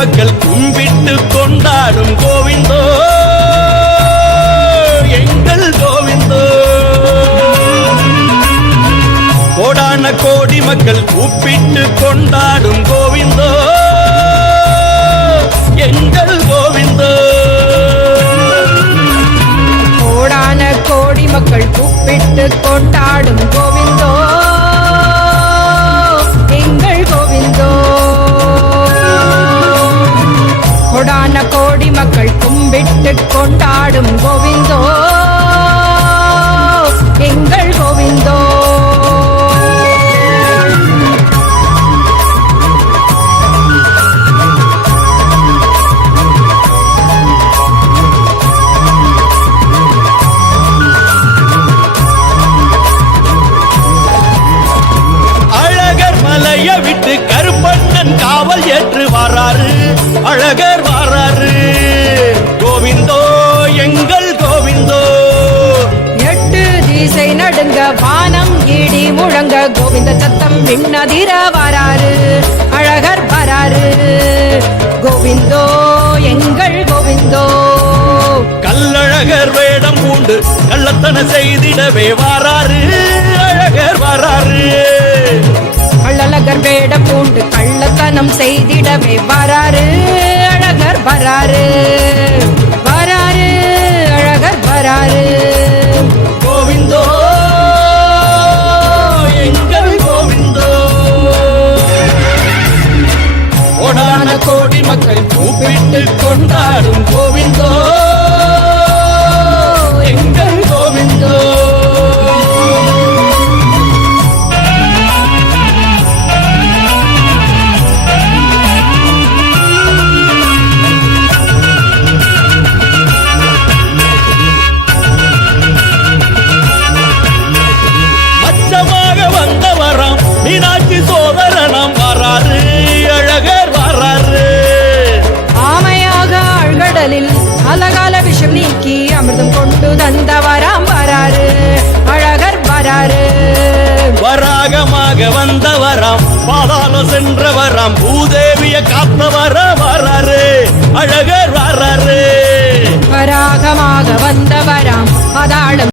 மக்கள் கும்பிட்டு கொண்டாடும் கோவிந்தோ எங்கள் கோவிந்தோ. கோடான கோடி மக்கள் கூப்பிட்டு கொண்டாடும் கோவிந்தோ எங்கள் கோவிந்தோ. கோடான கோடி மக்கள் கூப்பிட்டு கொண்டாடும் கோவிந்தோ எங்கள் கோவிந்தோ. கோடான கோடி மக்கள் கும்பிட்டு கொண்டாடும் கோவிந்தோ எங்கள் கோவிந்தோ. விட்டு கருப்பண்ணன் காவல் ஏற்று வாராரு அழகர் வாராரு கோவிந்தோ எங்கள் கோவிந்தோ. 8 திசை நடுங்க வானம் இடி முழங்க கோவிந்த சத்தம் விண்ணதிர வாராரு அழகர் வராரு கோவிந்தோ எங்கள் கோவிந்தோ. கல்லழகர் வேடம் பூண்டு கள்ளத்தன செய்திடவே வாராரு அழகர் வாராரு. அழகர் வேடம் பூண்டு கள்ளத்தனம் செய்திடவே வராரு அழகர் வராரு வராரு அழகர் வராரு கோவிந்தோ எங்கள் கோவிந்தோ. கோடான கோடி மக்கள் கூப்பிட்டு கொண்டாடும் கோவிந்தோ எங்கள் கோவிந்தோ. மீனாட்சி சோதரனம் வராரு அழகர் வராரு. ஆமையாக ஆழ்கடலில் அலகால விஷம் நீக்கி அமிர்தம் கொண்டு தந்தவராம் வராரு அழகர் வராரு. வராகமாக வந்தவராம் பாதாளம் சென்றவராம் பூதேவிய காத்தவர வராரு அழகர் வராரு. வராகமாக வந்தவராம் பாதாளம்